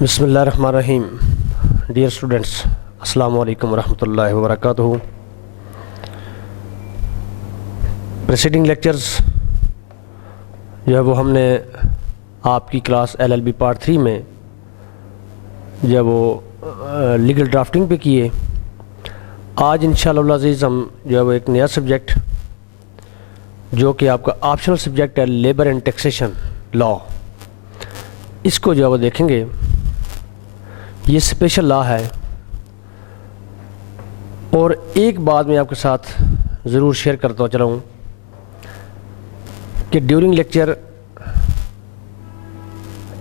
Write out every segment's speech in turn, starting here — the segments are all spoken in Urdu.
بسم اللہ الرحمن الرحیم. ڈیئر اسٹوڈنٹس، السلام علیکم ورحمۃ اللہ وبرکاتہ. پریسیڈنگ لیکچرز جو ہے وہ ہم نے آپ کی کلاس LLB پارٹ 3 میں جو ہے وہ لیگل ڈرافٹنگ پہ کیے. آج انشاءاللہ العزیز ہم جو ہے وہ ایک نیا سبجیکٹ جو کہ آپ کا آپشنل سبجیکٹ ہے، لیبر اینڈ ٹیکسیشن لا، اس کو جو ہے وہ دیکھیں گے. یہ اسپیشل لا ہے، اور ایک بات میں آپ کے ساتھ ضرور شیئر کرتا چلاؤں کہ ڈیورنگ لیکچر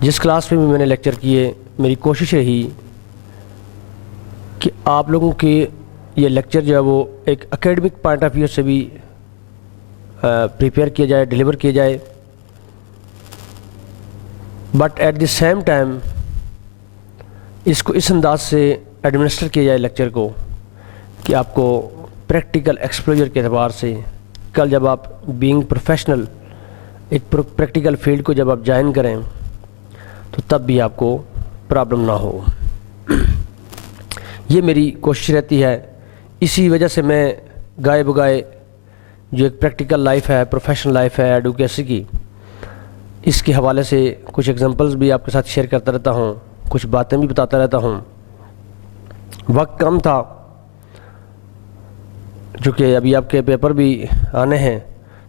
جس کلاس میں بھی میں نے لیکچر کیے، میری کوشش رہی کہ آپ لوگوں کے یہ لیکچر جو ہے وہ ایک اکیڈمک پوائنٹ آف ویو سے بھی پریپیئر کیا جائے، ڈیلیور کیا جائے، but at the same time اس کو اس انداز سے ایڈمنسٹر کیا جائے لیکچر کو کہ آپ کو پریکٹیکل ایکسپوجر کے اعتبار سے کل جب آپ بینگ پروفیشنل ایک پریکٹیکل فیلڈ کو جب آپ جوائن کریں تو تب بھی آپ کو پرابلم نہ ہو. یہ میری کوشش رہتی ہے. اسی وجہ سے میں گائے بگائے جو ایک پریکٹیکل لائف ہے، پروفیشنل لائف ہے ایڈوکیسی کی، اس کے حوالے سے کچھ ایگزامپلز بھی آپ کے ساتھ شیئر کرتا رہتا ہوں، کچھ باتیں بھی بتاتا رہتا ہوں. وقت کم تھا، چونکہ ابھی آپ کے پیپر بھی آنے ہیں،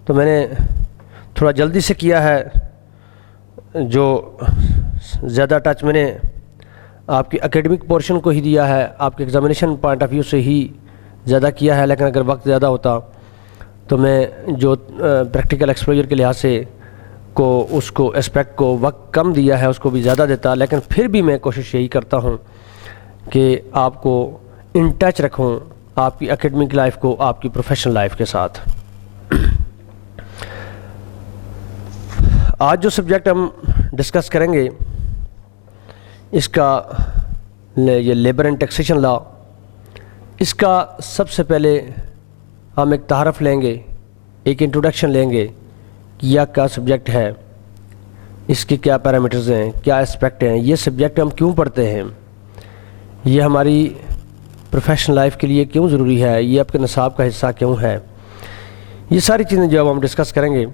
تو میں نے تھوڑا جلدی سے کیا ہے. جو زیادہ ٹچ میں نے آپ کی اکیڈمک پورشن کو ہی دیا ہے، آپ کے ایگزامینیشن پوائنٹ آف ویو سے ہی زیادہ کیا ہے. لیکن اگر وقت زیادہ ہوتا تو میں جو پریکٹیکل ایکسپوجر کے لحاظ سے اس کو اسپیکٹ کو وقت کم دیا ہے اس کو بھی زیادہ دیتا. لیکن پھر بھی میں کوشش یہی کرتا ہوں کہ آپ کو ان ٹچ رکھوں آپ کی اکیڈمک لائف کو آپ کی پروفیشنل لائف کے ساتھ. آج جو سبجیکٹ ہم ڈسکس کریں گے اس کا یہ لیبر اینڈ ٹیکسیشن لا. اس کا سب سے پہلے ہم ایک تعارف لیں گے، ایک انٹروڈکشن لیں گے کہ یہ کیا سبجیکٹ ہے، اس کے کیا پیرامیٹرز ہیں، کیا اسپیکٹ ہیں، یہ سبجیکٹ ہم کیوں پڑھتے ہیں، یہ ہماری پروفیشنل لائف کے لیے کیوں ضروری ہے، یہ آپ کے نصاب کا حصہ کیوں ہے. یہ ساری چیزیں جو اب ہم ڈسکس کریں گے.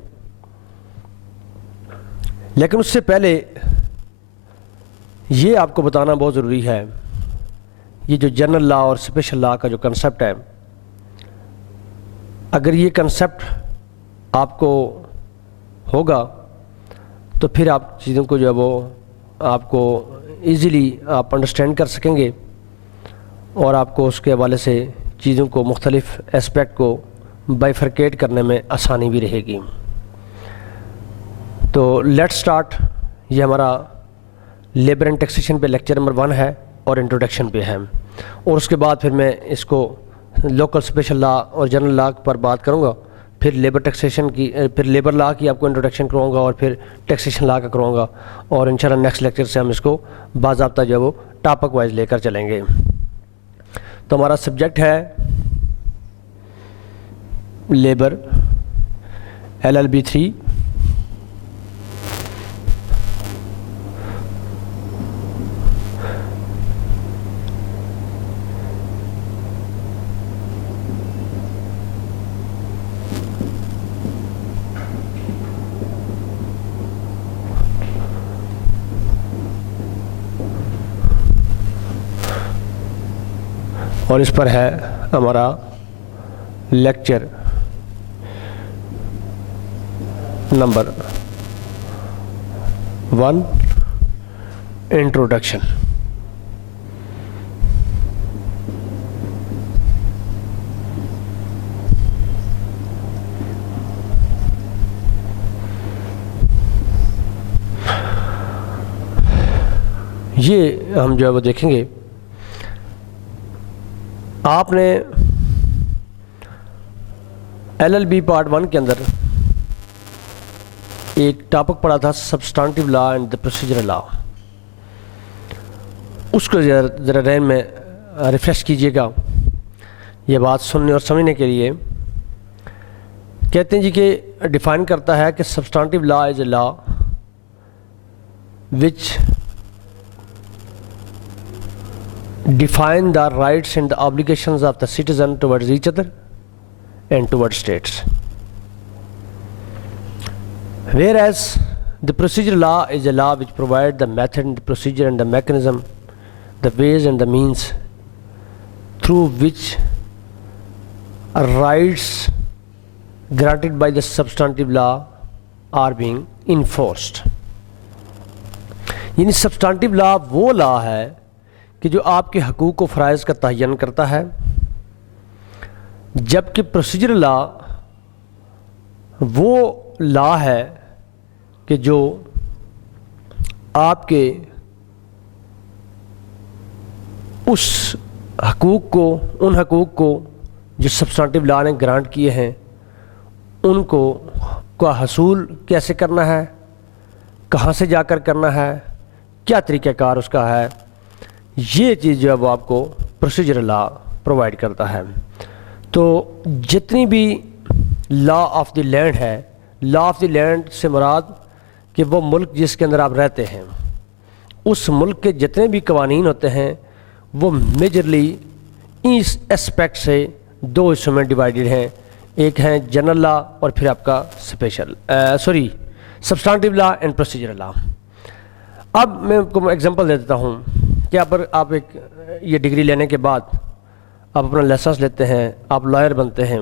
لیکن اس سے پہلے یہ آپ کو بتانا بہت ضروری ہے، یہ جو جنرل لا اور اسپیشل لا کا جو کنسیپٹ ہے، اگر یہ کنسیپٹ آپ کو ہوگا تو پھر آپ چیزوں کو جو ہے وہ آپ کو ایزیلی آپ انڈرسٹینڈ کر سکیں گے، اور آپ کو اس کے حوالے سے چیزوں کو مختلف اسپیکٹ کو بائیفرکیٹ کرنے میں آسانی بھی رہے گی. تو لیٹ سٹارٹ. یہ ہمارا لیبر اینڈ ٹیکسیشن پہ لیکچر نمبر 1 ہے اور انٹروڈکشن پہ ہے، اور اس کے بعد پھر میں اس کو لوکل اسپیشل لا اور جنرل لا پر بات کروں گا، پھر لیبر ٹیکسیشن کی، پھر لیبر لا کی آپ کو انٹروڈکشن کراؤں گا، اور پھر ٹیکسیشن لا کا کراؤں گا، اور انشاءاللہ نیکسٹ لیکچر سے ہم اس کو باضابطہ جو ہے وہ ٹاپک وائز لے کر چلیں گے. تو ہمارا سبجیکٹ ہے لیبر LLB 3. اور اس پر ہے ہمارا لیکچر نمبر 1 انٹروڈکشن. یہ ہم جو ہے وہ دیکھیں گے. آپ نے LLB پارٹ 1 کے اندر ایک ٹاپک پڑھا تھا، سبسٹانٹیو لا اینڈ دی پروسیجرل لا. اس کو ذرا ذہن میں ریفریش کیجیے گا یہ بات سننے اور سمجھنے کے لیے. کہتے ہیں جی کہ ڈیفائن کرتا ہے کہ سبسٹانٹیو لا از اے لا which define the rights and the obligations of the citizen towards each other and towards states. Whereas the procedural law is a law which provides the method and the procedure and the mechanism, the ways and the means through which rights granted by the substantive law are being enforced. یعنی سبسٹانٹیو لا وہ لا ہے کہ جو آپ کے حقوق و فرائض کا تعین کرتا ہے، جبکہ پروسیجرل لا وہ لا ہے کہ جو آپ کے اس حقوق کو، ان حقوق کو جو سبسٹانٹیو لا نے گرانٹ کیے ہیں ان کو کا حصول کیسے کرنا ہے، کہاں سے جا کر کرنا ہے، کیا طریقہ کار اس کا ہے، یہ چیز جو ہے وہ آپ کو پروسیجرل لا پرووائڈ کرتا ہے. تو جتنی بھی لا آف دی لینڈ ہے، لا آف دی لینڈ سے مراد کہ وہ ملک جس کے اندر آپ رہتے ہیں، اس ملک کے جتنے بھی قوانین ہوتے ہیں وہ میجرلی اس اسپیکٹ سے دو حصوں میں ڈیوائیڈڈ ہیں. ایک ہیں جنرل لا اور پھر آپ کا سبسٹانٹیو لا اینڈ پروسیجرل لا. اب میں آپ کو ایگزامپل دے دیتا ہوں کہ آپ ایک یہ ڈگری لینے کے بعد آپ اپنا لائسنس لیتے ہیں، آپ لائر بنتے ہیں،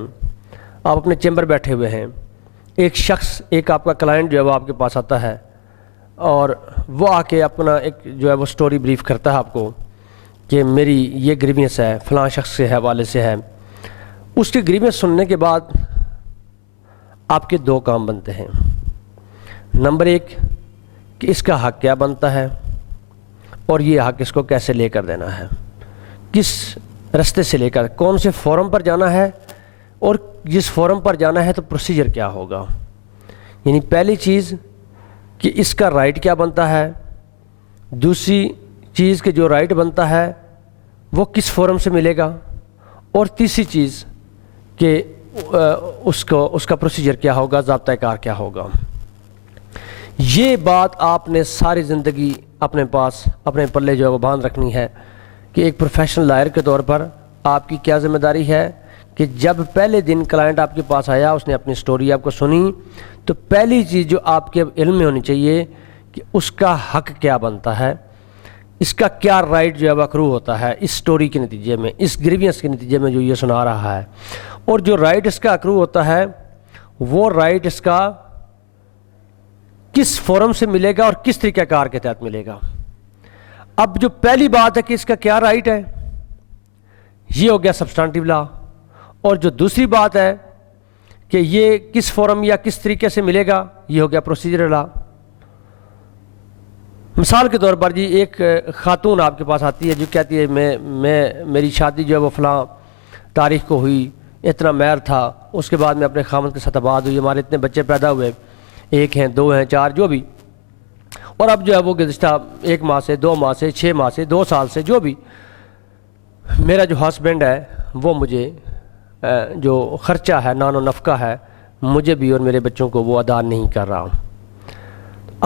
آپ اپنے چیمبر بیٹھے ہوئے ہیں، ایک شخص، ایک آپ کا کلائنٹ جو ہے وہ آپ کے پاس آتا ہے اور وہ آ کے اپنا ایک جو ہے وہ سٹوری بریف کرتا ہے آپ کو کہ میری یہ گریوینس ہے، فلاں شخص کے حوالے سے ہے. اس کی گریوینس سننے کے بعد آپ کے دو کام بنتے ہیں. نمبر ایک کہ اس کا حق کیا بنتا ہے اور یہ حق اس کو کیسے لے کر دینا ہے، کس رستے سے لے کر، کون سے فورم پر جانا ہے، اور جس فورم پر جانا ہے تو پروسیجر کیا ہوگا. یعنی پہلی چیز کہ اس کا رائٹ کیا بنتا ہے، دوسری چیز کہ جو رائٹ بنتا ہے وہ کس فورم سے ملے گا، اور تیسری چیز کہ اس کا پروسیجر کیا ہوگا، ضابطۂ کار کیا ہوگا. یہ بات آپ نے ساری زندگی اپنے پاس اپنے پلے جو ہے وہ باندھ رکھنی ہے کہ ایک پروفیشنل لائر کے طور پر آپ کی کیا ذمہ داری ہے کہ جب پہلے دن کلائنٹ آپ کے پاس آیا، اس نے اپنی سٹوری آپ کو سنی، تو پہلی چیز جو آپ کے علم میں ہونی چاہیے کہ اس کا حق کیا بنتا ہے، اس کا کیا رائٹ جو ہے وہ اکرو ہوتا ہے اس سٹوری کے نتیجے میں، اس گریوینس کے نتیجے میں جو یہ سنا رہا ہے، اور جو رائٹ اس کا اکرو ہوتا ہے وہ رائٹ اس کا کس فورم سے ملے گا اور کس طریقہ کار کے تحت ملے گا. اب جو پہلی بات ہے کہ اس کا کیا رائٹ ہے، یہ ہو گیا سبسٹانٹیو لا، اور جو دوسری بات ہے کہ یہ کس فورم یا کس طریقے سے ملے گا، یہ ہو گیا پروسیجرل لا. مثال کے طور پر جی ایک خاتون آپ کے پاس آتی ہے جو کہتی ہے میری شادی جو ہے وہ فلاں تاریخ کو ہوئی، اتنا مہر تھا، اس کے بعد میں اپنے خامد کے ساتھ آباد ہوئی، ہمارے اتنے بچے پیدا ہوئے، ایک ہیں، دو ہیں، چار، جو بھی، اور اب جو ہے وہ گزشتہ 1 ماہ سے 2 ماہ سے 6 ماہ سے 2 سال سے جو بھی میرا جو ہسبینڈ ہے وہ مجھے جو خرچہ ہے، نان و نفقہ ہے، مجھے بھی اور میرے بچوں کو وہ ادا نہیں کر رہا.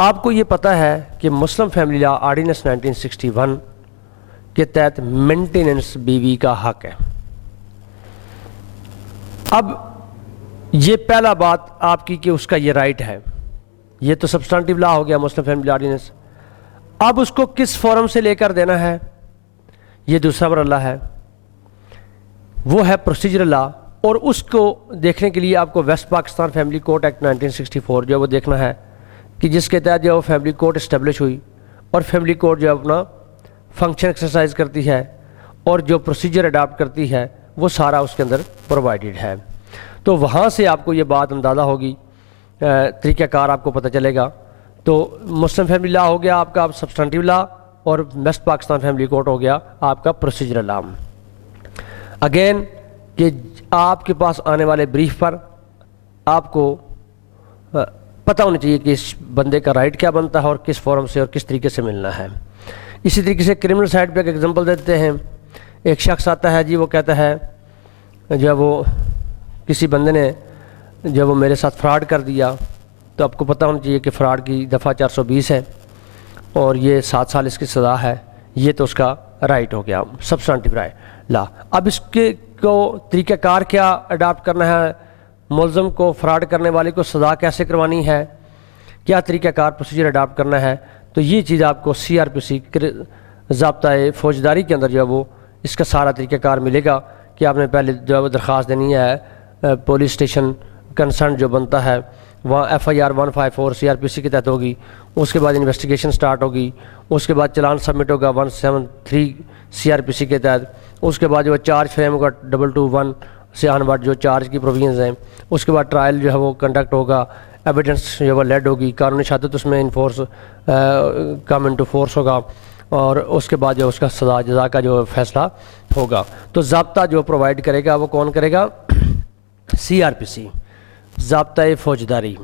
آپ کو یہ پتہ ہے کہ مسلم فیملی لا آرڈیننس 1961 کے تحت مینٹیننس بیوی کا حق ہے. اب یہ پہلا بات آپ کی کہ اس کا یہ رائٹ ہے، یہ تو سبسٹانٹیو لا ہو گیا مسلم فیملی آرڈیننس. اب اس کو کس فورم سے لے کر دینا ہے، یہ دوسرا مرحلہ ہے، وہ ہے پروسیجرل لا. اور اس کو دیکھنے کے لیے آپ کو West Pakistan family court act 1964 جو ہے وہ دیکھنا ہے کہ جس کے تحت جو ہے وہ فیملی کورٹ اسٹیبلش ہوئی، اور فیملی کورٹ جو ہے اپنا فنکشن ایکسرسائز کرتی ہے اور جو پروسیجر اڈاپٹ کرتی ہے وہ سارا اس کے اندر پرووائڈڈ ہے. تو وہاں سے آپ کو یہ بات اندازہ ہوگی، طریقہ کار آپ کو پتہ چلے گا. تو مسلم فیملی لا ہو گیا آپ کا سبسٹانٹیو لا، اور ویسٹ پاکستان فیملی کورٹ ہو گیا آپ کا پروسیجرل لا. اگین کہ آپ کے پاس آنے والے بریف پر آپ کو پتہ ہونا چاہیے کہ اس بندے کا رائٹ کیا بنتا ہے اور کس فورم سے اور کس طریقے سے ملنا ہے. اسی طریقے سے کرمنل سائڈ پہ ایک ایگزامپل دیتے ہیں. ایک شخص آتا ہے جی، وہ کہتا ہے جب وہ کسی بندے نے جب وہ میرے ساتھ فراڈ کر دیا، تو آپ کو پتہ ہونا چاہیے کہ فراڈ کی دفعہ 420 ہے اور یہ 7 سال اس کی سزا ہے. یہ تو اس کا رائٹ ہو گیا، سبسٹانٹیو رائٹ لا۔ اب اس کے کو طریقہ کار کیا اڈاپٹ کرنا ہے، ملزم کو فراڈ کرنے والے کو سزا کیسے کروانی ہے، کیا طریقہ کار پروسیجر اڈاپٹ کرنا ہے، تو یہ چیز آپ کو CRPC ضابطۂ فوجداری کے اندر جو ہے وہ اس کا سارا طریقہ کار ملے گا کہ آپ نے پہلے جو ہے وہ درخواست دینی ہے، پولیس اسٹیشن کنسرن جو بنتا ہے وہاں FIR 154 CRPC کے تحت ہوگی، اس کے بعد انویسٹیگیشن سٹارٹ ہوگی، اس کے بعد چلان سبمٹ ہوگا 173 CRPC کے تحت، اس کے بعد جو چارج فریم ہوگا 221 سے آن ورڈ جو چارج کی پروویژنز ہیں، اس کے بعد ٹرائل جو ہے وہ کنڈکٹ ہوگا، ایویڈنس جو ہے وہ لیڈ ہوگی، قانونی شہادت اس میں انفورس کم انٹو فورس ہوگا، اور اس کے بعد جو اس کا سزا جزا کا جو فیصلہ ہوگا۔ تو ضابطہ جو پرووائڈ کرے گا وہ کون کرے گا؟ CRPC، ضابطۂ فوجداری۔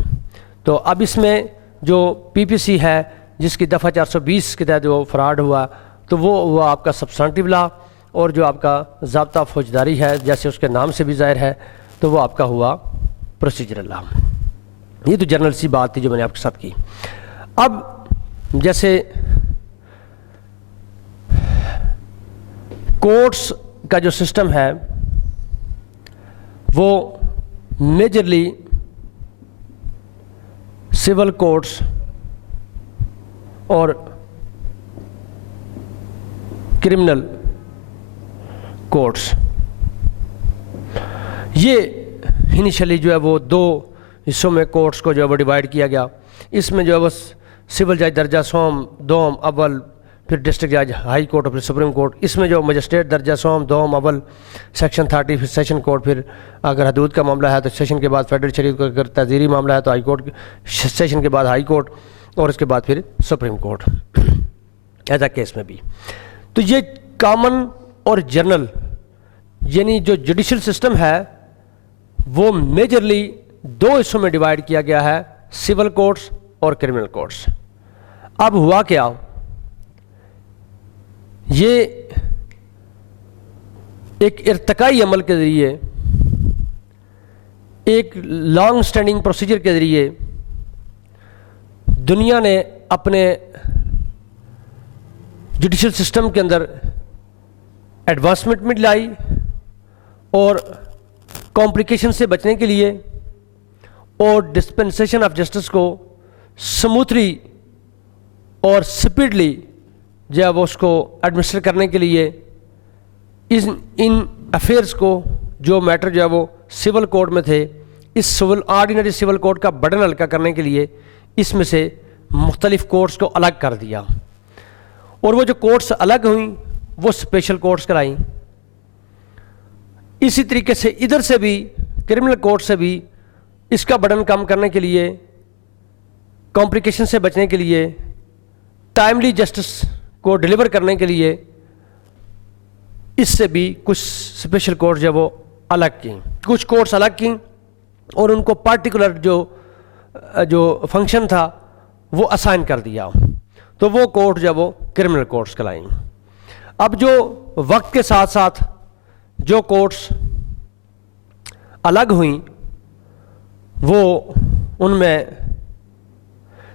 تو اب اس میں جو PPC ہے جس کی دفعہ 420 کے تحت جو فراڈ ہوا تو وہ آپ کا سبسٹانٹیو لا، اور جو آپ کا ضابطہ فوجداری ہے جیسے اس کے نام سے بھی ظاہر ہے تو وہ آپ کا ہوا پروسیجرل لا۔ یہ تو جنرل سی بات تھی جو میں نے آپ کے ساتھ کی۔ اب جیسے کورٹس کا جو سسٹم ہے وہ میجرلی سول کورٹس اور کرمنل کورٹس، یہ انیشلی جو ہے وہ دو حصوں میں کورٹس کو جو ہے وہ ڈیوائڈ کیا گیا۔ اس میں جو ہے وہ سول جج درجہ سوم دوم اول، پھر ڈسٹرکٹ جج ہائی کورٹ اور پھر سپریم کورٹ، اس میں جو مجسٹریٹ درجہ سوم دوم اول سیکشن 30، پھر سیشن کورٹ، پھر اگر حدود کا معاملہ ہے تو سیشن کے بعد فیڈرل شریف کا، اگر تعزیری معاملہ ہے تو ہائی کورٹ، سیشن کے بعد ہائی کورٹ، اور اس کے بعد پھر سپریم کورٹ ایسا کیس میں بھی۔ تو یہ کامن اور جنرل یعنی جو جوڈیشل سسٹم ہے وہ میجرلی دو حصوں میں ڈیوائڈ کیا گیا ہے، سول کورٹس اور کرمنل کورٹس۔ اب ہوا کیا، یہ ایک ارتقائی عمل کے ذریعے، ایک لانگ سٹینڈنگ پروسیجر کے ذریعے دنیا نے اپنے جوڈیشل سسٹم کے اندر ایڈوانسمنٹ لائی، اور کمپلیکیشن سے بچنے کے لیے اور ڈسپنسیشن آف جسٹس کو سموتھلی اور سپیڈلی جو ہے وہ اس کو ایڈمنسٹر کرنے کے لیے ان افیئرس کو، جو میٹر جو ہے وہ سول کوڈ میں تھے، اس آرڈینری سول کوڈ کا برڈن ہلکا کرنے کے لیے اس میں سے مختلف کورٹس کو الگ کر دیا، اور وہ جو کورٹس الگ ہوئیں وہ اسپیشل کورٹس کرائیں۔ اسی طریقے سے ادھر سے بھی کرمنل کورٹ سے بھی اس کا برڈن کم کرنے کے لیے، کمپلیکیشن سے بچنے کے لیے، ٹائملی جسٹس کو ڈیلیور کرنے کے لیے اس سے بھی کچھ اسپیشل کورٹ جو وہ الگ کیں، کچھ کورٹس الگ کیں، اور ان کو پارٹیکولر جو فنکشن تھا وہ اسائن کر دیا، تو وہ کورٹ جو وہ کرمنل کورٹس کہلائیں۔ اب جو وقت کے ساتھ ساتھ جو کورٹس الگ ہوئیں وہ ان میں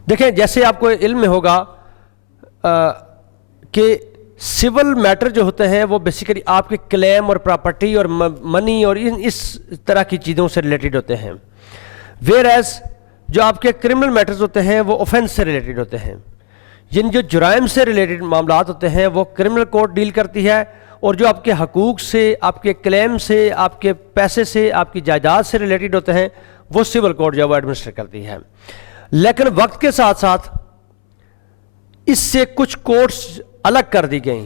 دیکھیں، جیسے آپ کو علم میں ہوگا کہ سول میٹر جو ہوتے ہیں وہ بیسیکلی آپ کے کلیم اور پراپرٹی اور منی اور اس طرح کی چیزوں سے ریلیٹڈ ہوتے ہیں، ویئر ایز جو آپ کے کرمنل میٹرز ہوتے ہیں وہ اوفینس سے ریلیٹڈ ہوتے ہیں، جن جو جرائم سے ریلیٹڈ معاملات ہوتے ہیں وہ کرمنل کورٹ ڈیل کرتی ہے، اور جو آپ کے حقوق سے، آپ کے کلیم سے، آپ کے پیسے سے، آپ کی جائیداد سے ریلیٹڈ ہوتے ہیں وہ سول کورٹ جو ہے وہ ایڈمنسٹر کرتی ہے۔ لیکن وقت کے ساتھ ساتھ اس سے کچھ کورٹس الگ کر دی گئیں،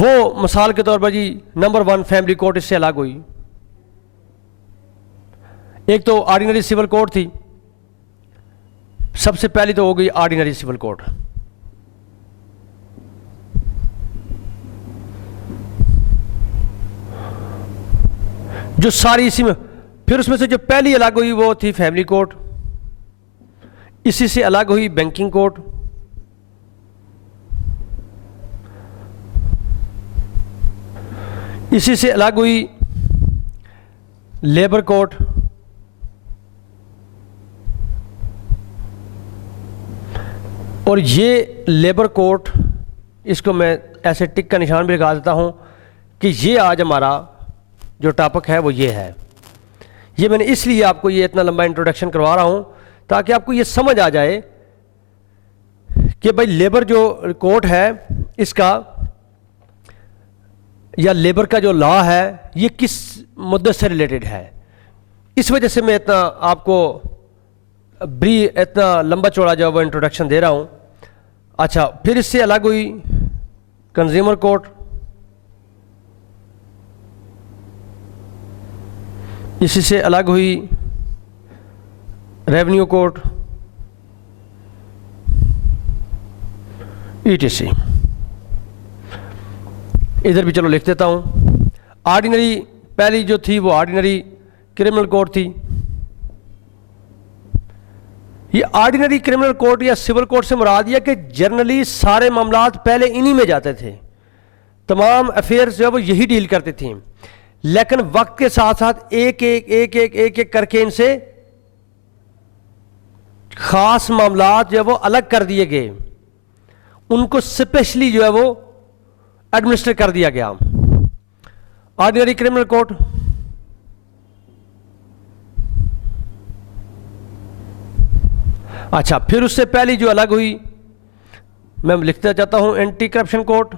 وہ مثال کے طور پر جی نمبر 1 فیملی کورٹ اس سے الگ ہوئی۔ ایک تو آرڈینری سول کورٹ تھی، سب سے پہلی تو ہو گئی آرڈینری سول کورٹ، جو ساری اسی میں، پھر اس میں سے جو پہلی الگ ہوئی وہ تھی فیملی کورٹ، اسی سے الگ ہوئی بینکنگ کورٹ، اسی سے الگ ہوئی لیبر کورٹ، اور یہ لیبر کوڈ، اس کو میں ایسے ٹک کا نشان بھی لگا دیتا ہوں کہ یہ آج ہمارا جو ٹاپک ہے وہ یہ ہے. یہ میں نے اس لیے آپ کو یہ اتنا لمبا انٹروڈکشن کروا رہا ہوں تاکہ آپ کو یہ سمجھ آ جائے کہ بھائی لیبر جو کوڈ ہے اس کا یا لیبر کا جو لا ہے یہ کس مدت سے ریلیٹڈ ہے. اس وجہ سے میں اتنا آپ کو اتنا لمبا چوڑا جو وہ انٹروڈکشن دے رہا ہوں. اچھا، پھر اس سے الگ ہوئی کنزیومر کوڈ، اسی سے الگ ہوئی ریونیو کوڈ، ETC. ادھر بھی چلو لکھ دیتا ہوں. آرڈینری پہلی جو تھی وہ آرڈینری کرمنل کوڈ تھی. یہ آرڈینری کرمنل کوڈ یا سول کوڈ سے مراد یہ کہ جرنلی سارے معاملات پہلے انہی میں جاتے تھے، تمام افیئرز جو وہ یہی ڈیل کرتے تھیں، لیکن وقت کے ساتھ ساتھ ایک ایک کر کے ان سے خاص معاملات جو ہے وہ الگ کر دیے گئے، ان کو اسپیشلی جو ہے وہ ایڈمنسٹر کر دیا گیا. آرڈینری کرمنل کوڈ، اچھا پھر اس سے پہلی جو الگ ہوئی میں لکھتا چاہتا ہوں اینٹی کرپشن کوڈ.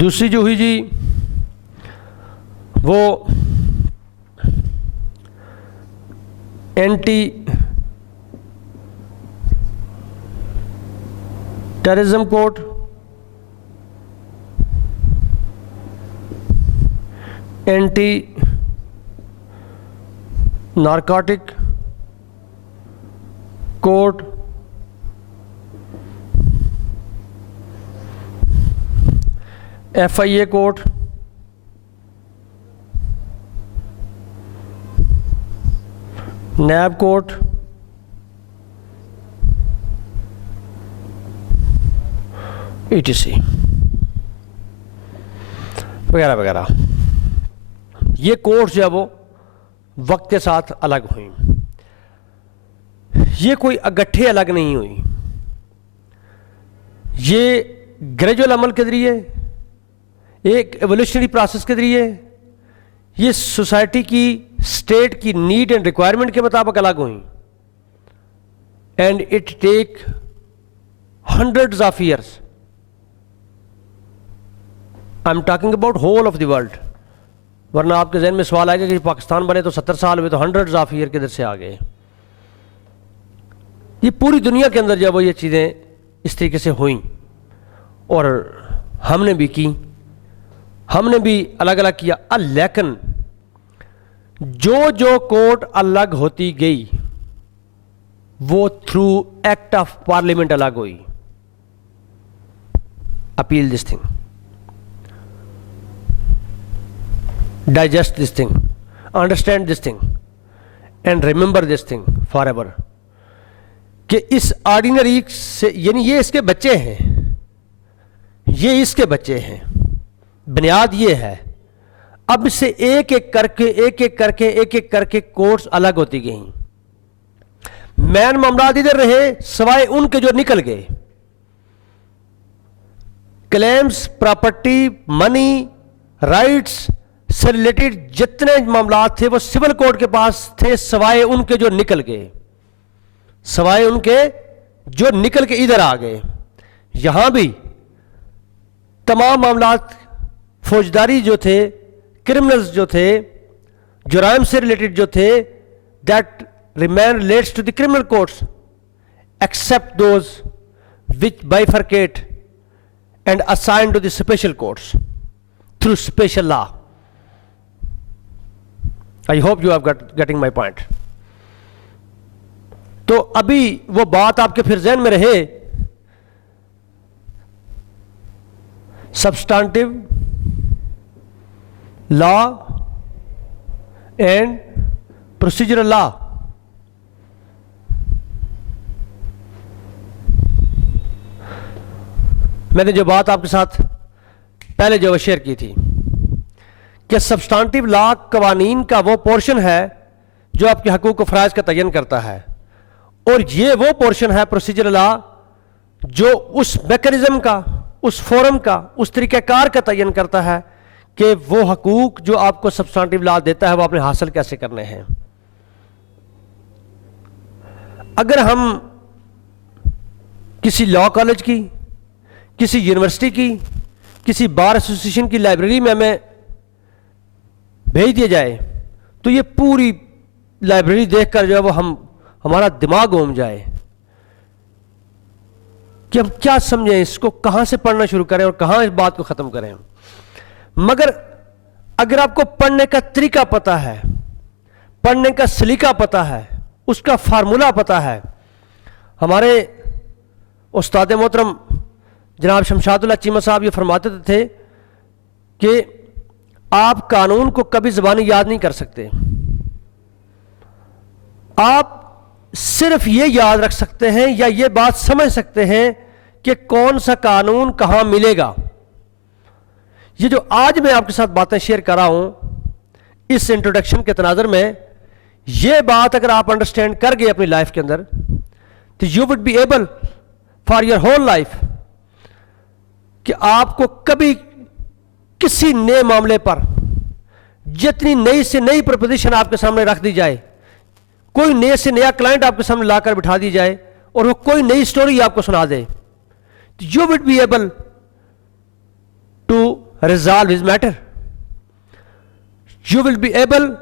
دوسری جو ہوئی جی وہ anti terrorism code. Anti narcotic code. FIA code. NAB code. ETC وغیرہ وغیرہ. یہ کوڈز جو ہے وہ وقت کے ساتھ الگ ہوئیں. یہ کوئی اگٹھے الگ نہیں ہوئی، یہ گریجول عمل کے ذریعے، ایک ایولیوشنری پروسیس کے ذریعے، یہ سوسائٹی کی اسٹیٹ کی نیڈ اینڈ ریکوائرمنٹ کے مطابق الگ ہوئیں. And it take hundreds of years. I am talking about whole of the world. ورنہ آپ کے ذہن میں سوال آئے گا کہ پاکستان بنے تو 70 سال ہوئے، تو ہنڈریڈز آف ایئر کدھر سے آ گئے. یہ پوری دنیا کے اندر جب وہ یہ چیزیں اس طریقے سے ہوئیں اور ہم نے بھی کی، ہم نے بھی الگ الگ کیا. لیکن جو کوڈ الگ ہوتی گئی وہ تھرو ایکٹ آف پارلیمنٹ الگ ہوئی. Appeal this thing, digest this thing, understand this thing and remember this thing forever. کہ اس آرڈینری سے یعنی یہ اس کے بچے ہیں، یہ اس کے بچے ہیں، بنیاد یہ ہے. اب سے ایک ایک کر کے کورس الگ ہوتی گئیں. مین معاملات ادھر رہے سوائے ان کے جو نکل گئے. کلیمز، پراپرٹی، منی، رائٹس سے ریلیٹڈ جتنے معاملات تھے وہ سول کوڈ کے پاس تھے سوائے ان کے جو نکل گئے، سوائے ان کے جو نکل کے ادھر آ گئے. یہاں بھی تمام معاملات فوجداری جو تھے، کرمنلز جو تھے، جرائم سے ریلیٹڈ جو تھے، that remain relates to the criminal codes except those which bifurcate and assign to the special courts through special law. I hope you are getting my point. تو ابھی وہ بات آپ کے پھر ذہن میں رہے، سبسٹانٹیو لا اینڈ پروسیجرل لا. میں نے جو بات آپ کے ساتھ پہلے جو شیئر کی تھی کہ سبسٹانٹیو لا قوانین کا وہ پورشن ہے جو آپ کے حقوق و فرائض کا تعین کرتا ہے، اور یہ وہ پورشن ہے پروسیجرل لا جو اس میکانزم کا، اس فورم کا، اس طریقہ کار کا تعین کرتا ہے کہ وہ حقوق جو آپ کو سبسٹانٹیو لا دیتا ہے وہ آپ نے حاصل کیسے کرنے ہیں۔ اگر ہم کسی لا کالج کی، کسی یونیورسٹی کی، کسی بار ایسوسیشن کی لائبریری میں ہمیں بھیج دیا جائے تو یہ پوری لائبریری دیکھ کر جو ہے وہ ہمارا دماغ گھوم جائے کہ ہم کیا سمجھیں، اس کو کہاں سے پڑھنا شروع کریں اور کہاں اس بات کو ختم کریں۔ مگر اگر آپ کو پڑھنے کا طریقہ پتہ ہے، پڑھنے کا سلیقہ پتہ ہے، اس کا فارمولہ پتہ ہے، ہمارے استاد محترم جناب شمشاد اللہ چیمہ صاحب یہ فرماتے تھے کہ آپ قانون کو کبھی زبانی یاد نہیں کر سکتے، آپ صرف یہ یاد رکھ سکتے ہیں یا یہ بات سمجھ سکتے ہیں کہ کون سا قانون کہاں ملے گا۔ یہ جو آج میں آپ کے ساتھ باتیں شیئر کر رہا ہوں اس انٹروڈکشن کے تناظر میں، یہ بات اگر آپ انڈرسٹینڈ کر گئے اپنی لائف کے اندر تو you would be able for your whole life کہ آپ کو کبھی کسی نئے معاملے پر جتنی نئی سے نئی پروپوزیشن آپ کے سامنے رکھ دی جائے، کوئی نئے سے نیا کلائنٹ آپ کے سامنے لا کر بٹھا دی جائے اور وہ کوئی نئی سٹوری آپ کو سنا دے، you would be able to resolve his matter, you will be able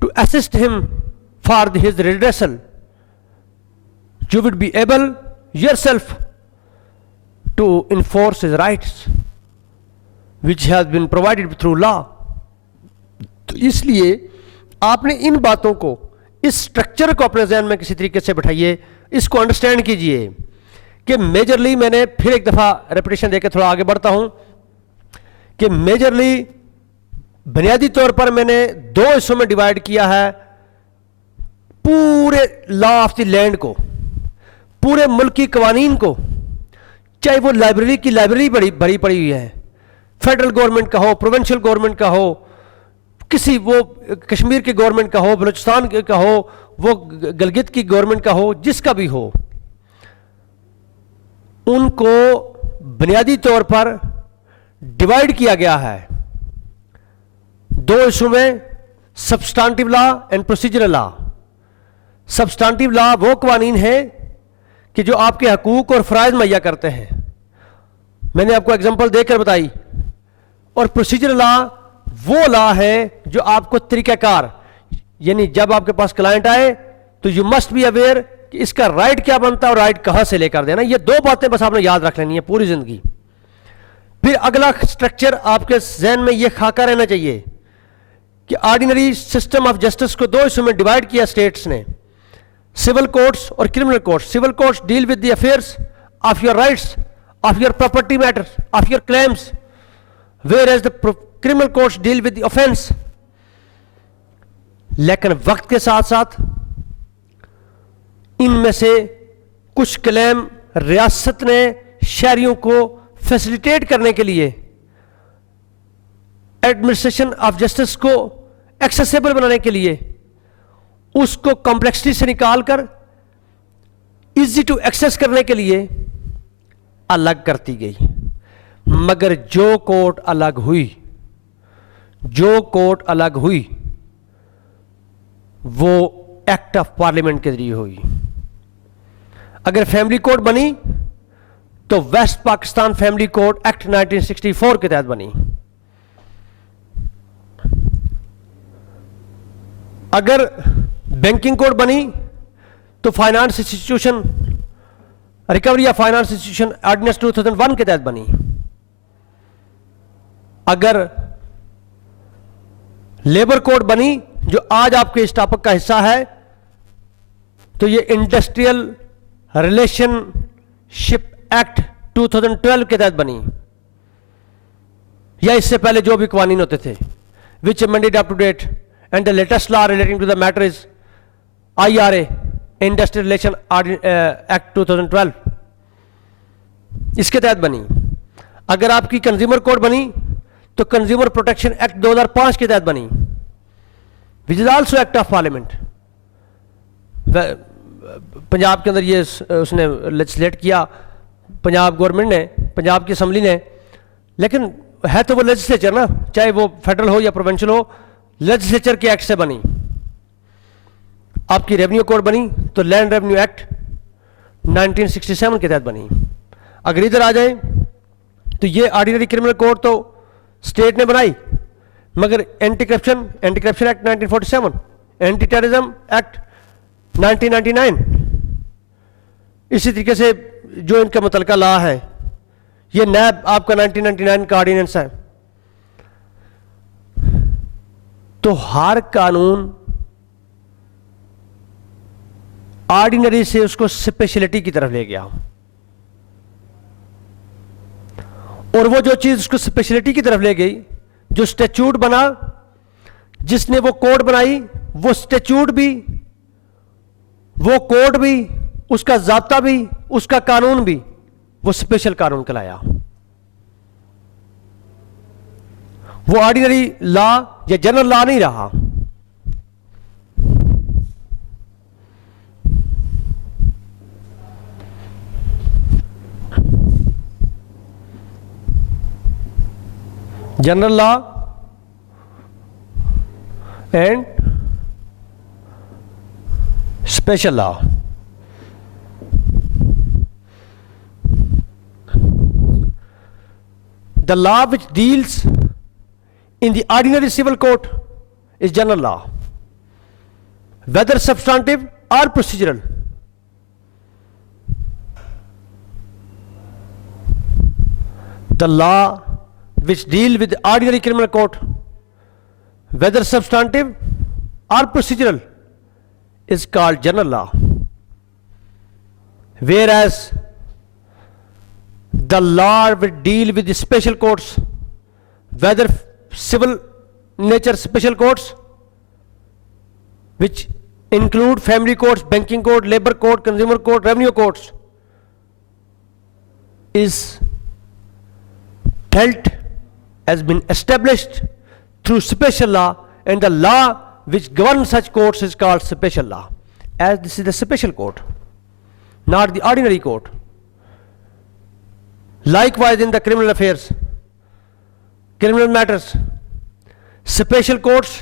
to assist him for his redressal, you would be able yourself to enforce his rights which has been provided through law۔ تو اس لیے آپ نے ان باتوں کو، اس سٹرکچر کو اپنے ذہن میں کسی طریقے سے بٹھائیے، اس کو انڈرسٹینڈ کیجئے کہ میجرلی، میں نے پھر ایک دفعہ ریپیٹیشن دے کے تھوڑا آگے بڑھتا ہوں کہ میجرلی بنیادی طور پر میں نے دو حصوں میں ڈیوائڈ کیا ہے پورے لا آف دی لینڈ کو، پورے ملک کی قوانین کو، چاہے وہ لائبریری کی لائبریری بھری پڑی ہوئی ہے، فیڈرل گورنمنٹ کا ہو، پروونشل گورنمنٹ کا ہو، کسی وہ کشمیر کی گورنمنٹ کا ہو، بلوچستان کا ہو، وہ گلگت کی گورنمنٹ کا ہو، جس کا بھی ہو، ان کو بنیادی طور پر ڈیوائڈ کیا گیا ہے دو حصوں میں، سبسٹانٹیو لا اینڈ پروسیجرل لا۔ سبسٹانٹیو لا وہ قوانین ہیں کہ جو آپ کے حقوق اور فرائض مہیا کرتے ہیں، میں نے آپ کو ایگزامپل دے کر بتائی، اور پروسیجر لا وہ لا ہے جو آپ کو طریقہ کار، یعنی جب آپ کے پاس کلائنٹ آئے تو یو مسٹ بی اویئر کہ اس کا رائٹ کیا بنتا ہے اور رائٹ کہاں سے لے کر دینا۔ یہ دو باتیں بس آپ نے یاد رکھ لینی ہے پوری زندگی۔ پھر اگلا سٹرکچر آپ کے ذہن میں یہ خاکہ رہنا چاہیے کہ آرڈینری سسٹم آف جسٹس کو دو حصوں میں ڈیوائڈ کیا اسٹیٹس نے، سول کورٹس اور criminal courts. Civil courts deal with the affairs of your rights, of your property matters, of your claims, whereas the criminal courts deal with the offense۔ لیکن وقت کے ساتھ ساتھ ان میں سے کچھ کلیم ریاست نے شہریوں کو فیسیلیٹیٹ کرنے کے لیے، ایڈمنسٹریشن آف جسٹس کو ایکسیسیبل بنانے کے لیے، اس کو کمپلیکسٹی سے نکال کر ایزی ٹو ایکسیس کرنے کے لیے الگ کرتی گئی۔ مگر جو کوٹ الگ ہوئی، جو کوٹ الگ ہوئی وہ ایکٹ آف پارلیمنٹ کے ذریعے ہوئی۔ اگر فیملی کوڈ بنی تو West Pakistan family code act 1964 کے تحت بنی۔ اگر بینکنگ کوڈ بنی تو finance institution recovery of finance institution ordinance 2001 کے تحت بنی۔ اگر لیبر کوڈ بنی جو آج آپ کے اس ٹاپک کا حصہ ہے تو یہ انڈسٹریل ریلیشن شپ ایکٹ 2012 کے تحت بنی، یا اس سے پہلے جو بھی قوانین ہوتے تھے which amended up to date and the latest law relating to the matter is IRA Industrial Relation Act 2012 اس کے تحت بنی۔ اگر آپ کی کنزیومر کوڈ بنی تو کنزیومر پروٹیکشن ایکٹ 2005 کے تحت بنی, which is also act of parliament. Punjab کے اندر یہ اس نے لیجسلیٹ کیا, پنجاب گورنمنٹ نے, پنجاب کی اسمبلی نے, لیکن ہے تو وہ لیجسلیچر نا, چاہے وہ فیڈرل ہو یا پروونشل ہو, لیجسلیچر کے ایکٹ سے بنی. آپ کی ریونیو کوڈ بنی تو لینڈ ریونیو ایکٹ 1967 کے تحت بنی. اگر ادھر آ جائیں تو یہ آرڈینری کرمنل کوڈ تو اسٹیٹ نے بنائی, مگر anti corruption act 1947, anti terrorism act 1999, اسی طریقے سے جو ان کا متعلقہ لا ہے, یہ نیب آپ کا 1999 کا آرڈیننس ہے. تو ہر قانون آرڈینری سے اس کو اسپیشلٹی کی طرف لے گیا, اور وہ جو چیز اس کو اسپیشلٹی کی طرف لے گئی, جو اسٹیچوٹ بنا, جس نے وہ کوڈ بنائی, وہ اسٹیچوٹ بھی, وہ کوڈ بھی, اس کا ضابطہ بھی, اس کا قانون بھی, وہ اسپیشل قانون کہلایا. وہ آرڈینری لا یا جنرل لا نہیں رہا. General law and special law. The law which deals in the ordinary civil court is general law, whether substantive or procedural. The law which deal with the ordinary criminal court, whether substantive or procedural, is called general law, whereas the law will deal with the special courts, whether civil nature special courts, which include family courts, banking court, labor court, consumer court, revenue courts, is felt has been established through special law, and the law which governs such courts is called special law, as this is the special court, not the ordinary court. Likewise in the criminal affairs, criminal matters, special courts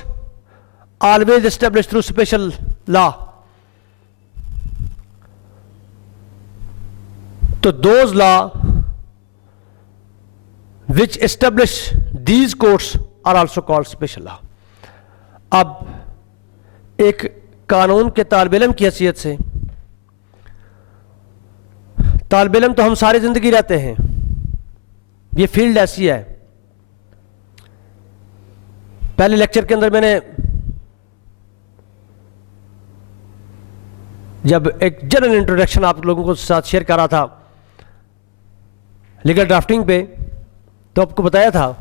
always established through special law. So those law which establish these courts are also called special law. اب ایک قانون کے طالب علم کی حیثیت سے, طالب علم تو ہم ساری زندگی رہتے ہیں, یہ فیلڈ ایسی ہے. پہلے لیکچر کے اندر میں نے جب ایک جنرل انٹروڈکشن آپ لوگوں کو ساتھ شیئر کر رہا تھا لیگل ڈرافٹنگ پہ, تو آپ کو بتایا تھا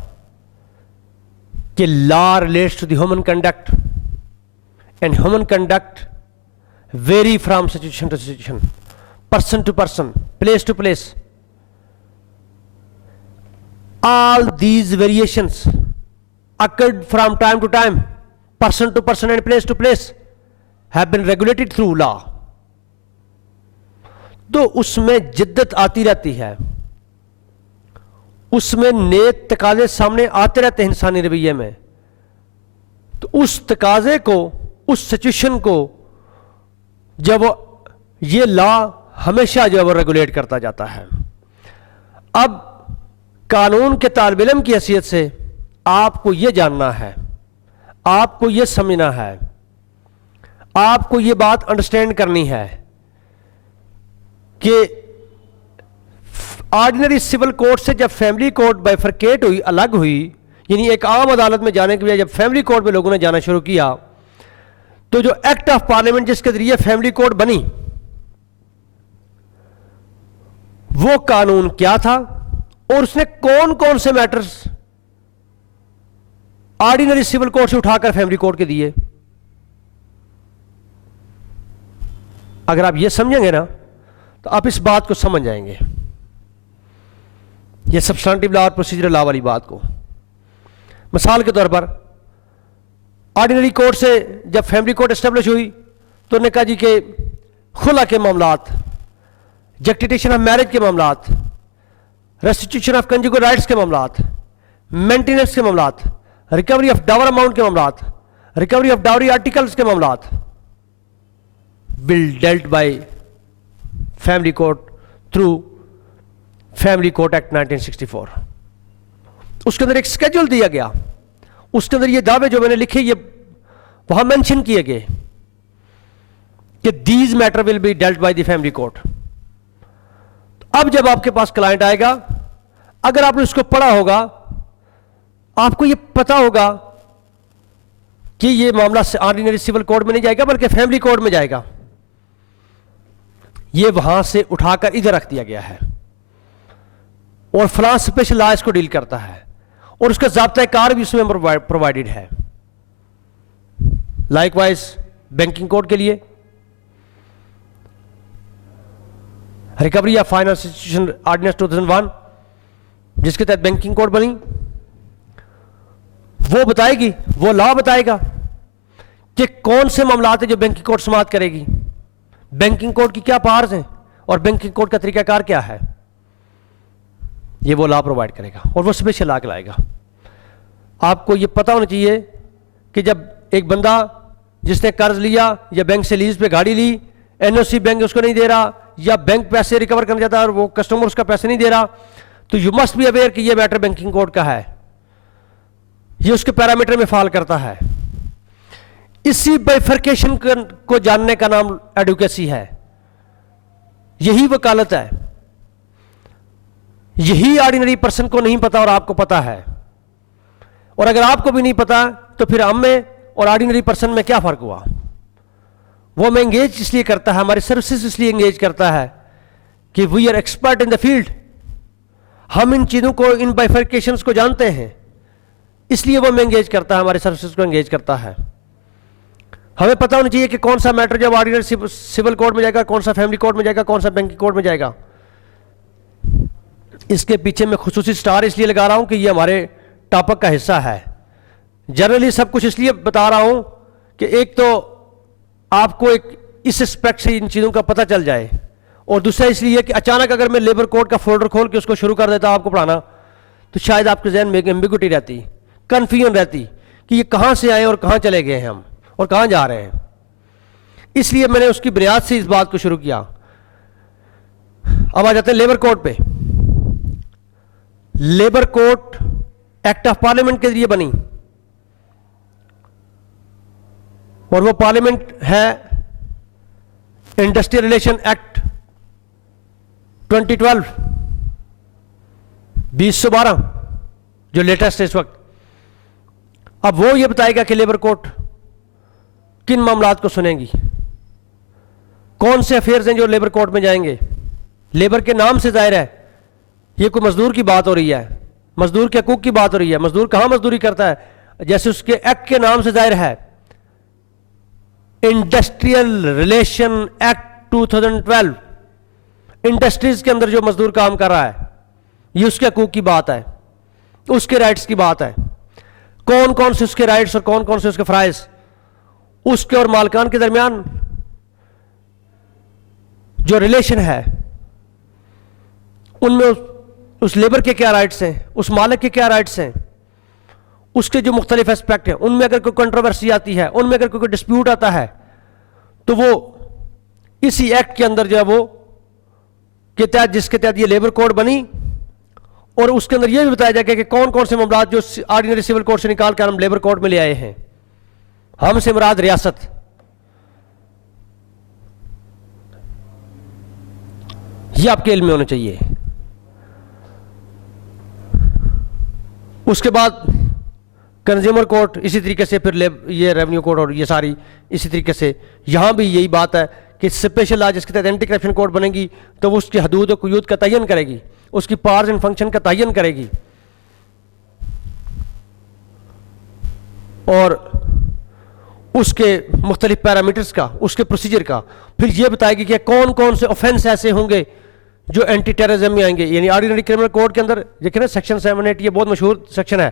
کہ law relates to the human conduct, and human conduct vary from situation to situation, person to person, place to place. All these variations occurred from time to time, person to person and place to place, have been regulated through law. تو اس میں جدت آتی رہتی ہے, اس میں نئے تقاضے سامنے آتے رہتے ہیں انسانی رویے میں. تو اس تقاضے کو, اس سچویشن کو جب یہ لا ہمیشہ جو ہے وہ ریگولیٹ کرتا جاتا ہے. اب قانون کے طالب علم کی حیثیت سے آپ کو یہ جاننا ہے, آپ کو یہ سمجھنا ہے, آپ کو یہ بات انڈرسٹینڈ کرنی ہے کہ آرڈینری سول کوڈ سے جب فیملی کوڈ بائیفرکیٹ ہوئی, الگ ہوئی, یعنی ایک عام عدالت میں جانے کے بجائے جب فیملی کوڈ میں لوگوں نے جانا شروع کیا, تو جو ایکٹ آف پارلیمنٹ جس کے ذریعے فیملی کوڈ بنی, وہ قانون کیا تھا اور اس نے کون کون سے میٹرز آرڈینری سول کوڈ سے اٹھا کر فیملی کوڈ کے دیے. اگر آپ یہ سمجھیں گے نا تو آپ اس بات کو سمجھ جائیں گے, یہ سبسٹانٹیو لا اور پروسیجرل لا والی بات کو. مثال کے طور پر آرڈینری کورٹ سے جب فیملی کورٹ اسٹیبلش ہوئی تو انہوں نے کہا جی کہ خلا کے معاملات، جیکٹیٹیشن آف میرج کے معاملات، ریسٹیٹیوشن آف کنجوگل رائٹس کے معاملات، مینٹیننس کے معاملات، ریکوری آف ڈاور اماؤنٹ کے معاملات، ریکوری آف ڈاوری آرٹیکلس کے معاملات will dealt by family court through family court act 1964. اس کے اندر ایک اسکیجول دیا گیا، اس کے اندر یہ دعوے جو میں نے لکھے یہ وہاں مینشن کیے گئے کہ these matter will be dealt by the family court. اب جب آپ کے پاس کلائنٹ آئے گا، اگر آپ نے اس کو پڑھا ہوگا آپ کو یہ پتا ہوگا کہ یہ معاملہ آرڈینری سول کوڈ میں نہیں جائے گا بلکہ فیملی کوڈ میں جائے گا. یہ وہاں سے اٹھا کر ادھر رکھ دیا گیا ہے اور فلاں اسپیشل لا اس کو ڈیل کرتا ہے اور اس کا ضابطہ کار بھی اس میں پرووائڈڈ ہے. لائک وائز بینکنگ کوڈ کے لیے recovery of finance institution ordinance 2001 جس کے تحت بینکنگ کوڈ بنی، وہ بتائے گی، وہ لا بتائے گا کہ کون سے معاملات ہیں جو بینکنگ کوڈ سماعت کرے گی، بینکنگ کوڈ کی کیا پارز ہیں اور بینکنگ کوڈ کا طریقہ کار کیا ہے. یہ وہ لا پرووائڈ کرے گا اور وہ اسپیشل لا کے لائے گا. آپ کو یہ پتا ہونا چاہیے کہ جب ایک بندہ جس نے قرض لیا یا بینک سے لیز پہ گاڑی لی، این او سی بینک اس کو نہیں دے رہا یا بینک پیسے ریکور کرنا چاہتا ہے اور وہ کسٹمر اس کا پیسے نہیں دے رہا، تو یو مسٹ بی اویئر کہ یہ میٹر بینکنگ کوڈ کا ہے، یہ اس کے پیرامیٹر میں فال کرتا ہے. اسی بائفرکیشن کو جاننے کا نام ایڈوکیسی ہے، یہی وکالت ہے. یہی آرڈینری پرسن کو نہیں پتا اور آپ کو پتا ہے، اور اگر آپ کو بھی نہیں پتا تو پھر ہم میں اور آرڈینری پرسن میں کیا فرق ہوا. وہ میں انگیج اس لیے کرتا ہے، ہماری سروسز اس لیے انگیج کرتا ہے کہ we are expert in the field, ہم ان چیزوں کو، ان بائفرکیشنز کو جانتے ہیں، اس لیے وہ میں انگیج کرتا ہے، ہمارے سروسز کو انگیج کرتا ہے. ہمیں پتا ہونا چاہیے کہ کون سا میٹر جب آرڈینری سول کوڈ میں جائے گا، کون سا فیملی کوڈ میں جائے گا، کون سا بینکنگ کوڈ میں جائے گا. اس کے پیچھے میں خصوصی سٹار اس لیے لگا رہا ہوں کہ یہ ہمارے ٹاپک کا حصہ ہے. جنرلی سب کچھ اس لیے بتا رہا ہوں کہ ایک تو آپ کو ایک اس اسپیکٹ سے ان چیزوں کا پتہ چل جائے، اور دوسرا اس لیے کہ اچانک اگر میں لیبر کوڈ کا فولڈر کھول کے اس کو شروع کر دیتا آپ کو پڑھانا تو شاید آپ کے ذہن میں ایک ایمبیگوٹی رہتی، کنفیوژن رہتی کہ یہ کہاں سے آئے اور کہاں چلے گئے ہیں ہم اور کہاں جا رہے ہیں. اس لیے میں نے اس کی بنیاد سے اس بات کو شروع کیا. اب آ جاتے ہیں لیبر کوڈ پہ. Labour code act of parliament کے ذریعے بنی اور وہ پارلیمنٹ ہے انڈسٹریل ریلیشن ایکٹ 2012 2012 جو لیٹسٹ ہے اس وقت. اب وہ یہ بتائے گا کہ لیبر کوڈ کن معاملات کو سنیں گی، کون سے افیئرز ہیں جو لیبر کوڈ میں جائیں گے. لیبر کے نام سے ظاہر ہے یہ کوئی مزدور کی بات ہو رہی ہے، مزدور کے حقوق کی بات ہو رہی ہے. مزدور کہاں مزدوری کرتا ہے؟ جیسے اس کے ایکٹ کے نام سے ظاہر ہے انڈسٹریل ریلیشن ایکٹ 2012. انڈسٹریز کے اندر جو مزدور کام کر رہا ہے یہ اس کے حقوق کی بات ہے، اس کے رائٹس کی بات ہے. کون کون سے اس کے رائٹس اور کون کون سے اس کے فرائض اس کے اور مالکان کے درمیان جو ریلیشن ہے ان میں اس لیبر کے کیا رائٹس ہیں، اس مالک کے کیا رائٹس ہیں، اس کے جو مختلف اسپیکٹ ہیں، ان میں اگر کوئی کنٹروورسی آتی ہے، ان میں اگر کوئی ڈسپیوٹ آتا ہے تو وہ اسی ایکٹ کے اندر جو ہے وہ کے تحت، جس کے تحت یہ لیبر کوڈ بنی، اور اس کے اندر یہ بھی بتایا جائے گا کہ کون کون سے معاملات جو آرڈینری سول کوڈ سے نکال کر ہم لیبر کوڈ میں لے آئے ہیں. ہم سے مراد ریاست. یہ آپ کے علم میں ہونا چاہیے. اس کے بعد کنزیومر کورٹ اسی طریقے سے، پھر یہ ریونیو کوڈ اور یہ ساری اسی طریقے سے. یہاں بھی یہی بات ہے کہ اسپیشل لا جس کے تحت اینٹی کرپشن کوڈ بنے گی تو وہ اس کی حدود و قیود کا تعین کرے گی، اس کی پاورز اینڈ فنکشن کا تعین کرے گی، اور اس کے مختلف پیرامیٹرز کا، اس کے پروسیجر کا. پھر یہ بتائے گی کہ کون کون سے اوفینس ایسے ہوں گے جو اینٹی ٹیررزم میں آئیں گے. یعنی آرڈینری کرمنل کوڈ کے اندر دیکھیں نا سیکشن 7-8 یہ بہت مشہور سیکشن ہے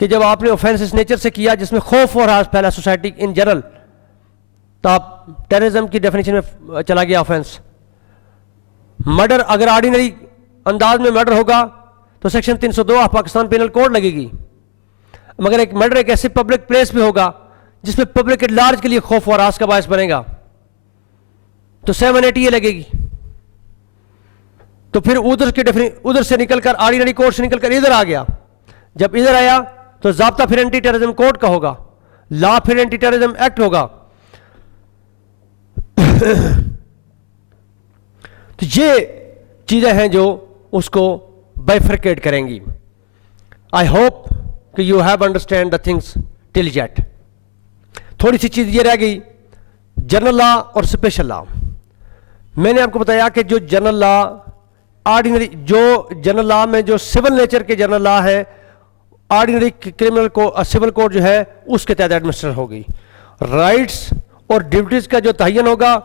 کہ جب آپ نے اوفینس اس نیچر سے کیا جس میں خوف اور ہراس پھیلا سوسائٹی ان جنرل، تو آپ ٹیررزم کی ڈیفینیشن میں چلا گیا اوفینس. مرڈر اگر آرڈینری انداز میں مرڈر ہوگا تو section 302 of Pakistan penal code لگے گی. مگر ایک مرڈر ایک ایسے پبلک پلیس پہ ہوگا جس میں پبلک ایٹ لارج کے لیے خوف و ہراس کا باعث بنے گا تو 780 لگے گی. تو پھر ادھر سے نکل کر آرڈینری کوڈ سے نکل کر ادھر آ گیا. جب ادھر آیا تو ضابطہ پھر اینٹی ٹیررزم کوڈ کا ہوگا، لا پھر اینٹی ٹیررزم ایکٹ ہوگا. تو یہ چیزیں ہیں جو اس کو بائفرکیٹ کریں گی. آئی ہوپ کہ you have understand the things till yet. تھوڑی سی چیز یہ رہ گئی جنرل لا اور اسپیشل لا. میں نے آپ کو بتایا کہ جو جنرل لا آرڈینری، جو جنرل لا میں جو سول نیچر کے جنرل لا ہے، آرڈینری کرمنل کو سول کوڈ جو ہے اس کے تحت ایڈمنسٹر ہوگی. رائٹس اور ڈیوٹیز کا جو تعین ہوگا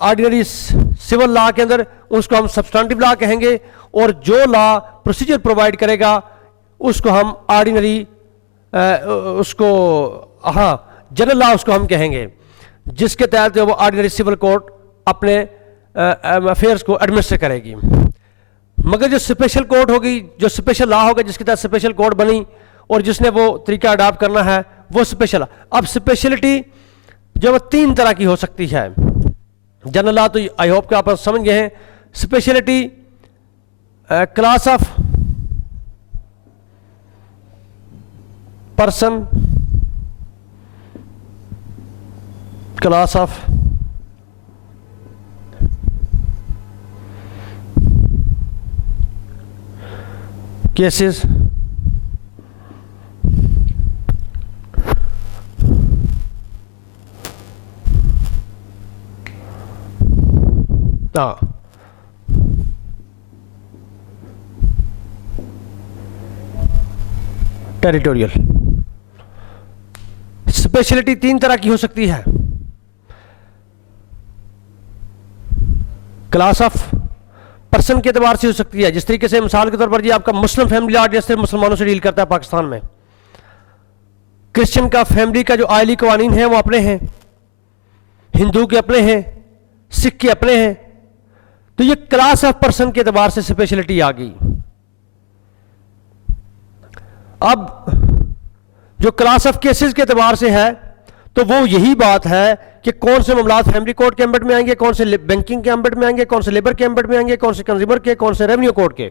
آرڈینری سول لا کے اندر اس کو ہم سبسٹانٹیو لا کہیں گے، اور جو لا پروسیجر پرووائڈ کرے گا اس کو ہم آرڈینری اس کو جنرل لا اس کو ہم کہیں گے، جس کے تحت وہ آرڈینری سول کوڈ اپنے افیئرس کو ایڈمنسٹر کرے گی. مگر جو اسپیشل کوڈ ہوگی، جو اسپیشل لا ہوگا جس کے تحت اسپیشل کوڈ بنی اور جس نے وہ طریقہ اڈاپٹ کرنا ہے وہ اسپیشل. اب اسپیشلٹی جو وہ 3 طرح کی ہو سکتی ہے. جنرل لا تو آئی ہوپ کہ آپ سمجھ گئے ہیں. Speciality class of person, class of cases, territorial. Speciality 3 طرح کی ہو سکتی ہے. کلاس آف پرسن کے اعتبار سے ہو سکتی ہے، جس طریقے سے مثال کے طور پر جی آپ کا مسلم فیملی لا جیسے مسلمانوں سے ڈیل کرتا ہے پاکستان میں. کرسچن کا فیملی کا جو آئلی قوانین ہیں وہ اپنے ہیں، ہندو کے اپنے ہیں، سکھ کے اپنے ہیں. تو یہ کلاس آف پرسن کے اعتبار سے اسپیشلٹی آ گئی. اب جو کلاس آف کیسز کے اعتبار سے ہے تو وہ یہی بات ہے کہ کون سے معاملات فیملی کوڈ کے ایمبٹ میں آئیں گے، کون سے بینکنگ کے ایمبٹ میں آئیں گے، کون سے لیبر کے ایمبٹ میں آئیں گے، کون سے کنزیومر کے، کون سے ریونیو کوڈ کے.